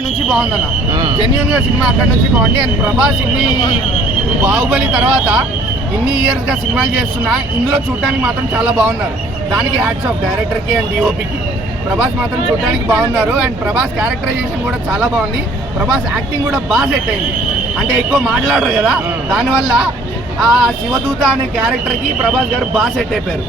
అక్కడ నుంచి బాగుందన్న. జెన్యున్గా సినిమా అక్కడ నుంచి బాగుంది. అండ్ ప్రభాస్ ఇన్ని బాహుబలి తర్వాత ఇన్ని ఇయర్స్గా సినిమాలు చేస్తున్నా ఇందులో చూడడానికి మాత్రం చాలా బాగున్నారు. దానికి హ్యాట్స్ ఆఫ్ డైరెక్టర్కి అండ్ డిఓపికి ప్రభాస్ మాత్రం చూడడానికి బాగున్నారు. అండ్ ప్రభాస్ క్యారెక్టరైజేషన్ కూడా చాలా బాగుంది. ప్రభాస్ యాక్టింగ్ కూడా బాగా సెట్ అయింది. అంటే ఎక్కువ మాట్లాడరు కదా. దానివల్ల ఆ శివదూత అనే క్యారెక్టర్కి ప్రభాస్ గారు బాగా సెట్ అయిపోయారు.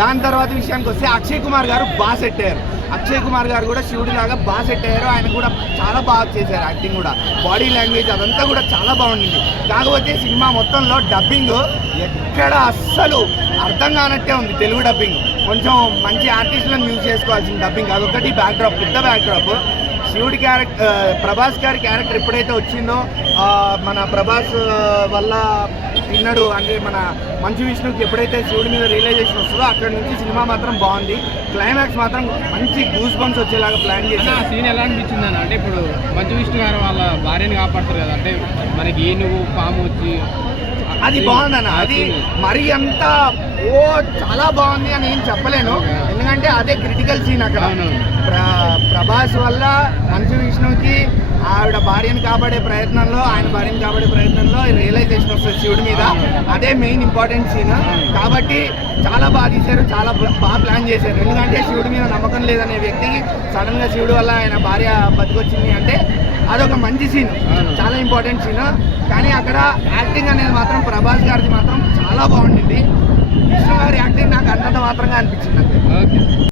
దాని తర్వాత విషయానికి వస్తే అక్షయ్ కుమార్ గారు బాగా సెట్ అయ్యారు. అక్షయ్ కుమార్ గారు కూడా శివుడి లాగా బాగా సెట్ అయ్యారు. ఆయన కూడా చాలా బాగా చేశారు యాక్టింగ్ కూడా. బాడీ లాంగ్వేజ్ అదంతా కూడా చాలా బాగుండింది. కాకపోతే సినిమా మొత్తంలో డబ్బింగ్ ఎక్కడ అస్సలు అర్థం కానట్టే ఉంది తెలుగు డబ్బింగ్ కొంచెం మంచి ఆర్టిస్టులను యూజ్ చేసుకోవాల్సిన డబ్బింగ్ అదొకటి బ్యాక్ డ్రాప్ పెద్ద బ్యాక్ డ్రాప్ శివుడి క్యారెక్టర్ ప్రభాస్ గారి క్యారెక్టర్ ఎప్పుడైతే వచ్చిందో మన ప్రభాస్ వల్ల తిన్నాడు అంటే మన మంచు విష్ణుకి ఎప్పుడైతే శివుడి మీద రియలైజేషన్ వస్తుందో అక్కడ నుంచి సినిమా మాత్రం బాగుంది. క్లైమాక్స్ మాత్రం మంచి గూస్ బంప్స్ వచ్చేలాగా ప్లాన్ చేశారు. సీన్ ఎలా అనిపించింది అన్న? అంటే ఇప్పుడు మంచు విష్ణు గారు వాళ్ళ భార్యని కాపాడతారు కదా అంటే మనకి ఏనుగు పాము వచ్చి అది బాగుందన్న అది మరి అంత ఓ చాలా బాగుంది అని ఏం చెప్పలేను. ఎందుకంటే అదే క్రిటికల్ సీన్ అక్కడ. ప్రభాస్ వల్ల మంచు విష్ణుకి ఆవిడ భార్యను కాపాడే ప్రయత్నంలో ఆయన భార్యను కాపాడే ప్రయత్నంలో రియలైజేషన్ వస్తుంది శివుడి మీద. అదే మెయిన్ ఇంపార్టెంట్ సీన్ కాబట్టి చాలా బాగా తీశారు చాలా బాగా ప్లాన్ చేశారు. ఎందుకంటే శివుడి మీద నమ్మకం లేదనే వ్యక్తికి సడన్గా శివుడి వల్ల ఆయన భార్య బతికొచ్చింది అంటే అదొక మంచి సీన్. చాలా ఇంపార్టెంట్ సీన్ కానీ అక్కడ యాక్టింగ్ అనేది మాత్రం ప్రభాస్ గారిది మాత్రం చాలా బాగుండింది. విష్ణు గారి యాక్టింగ్ నాకు అంతంత మాత్రంగా అనిపించింది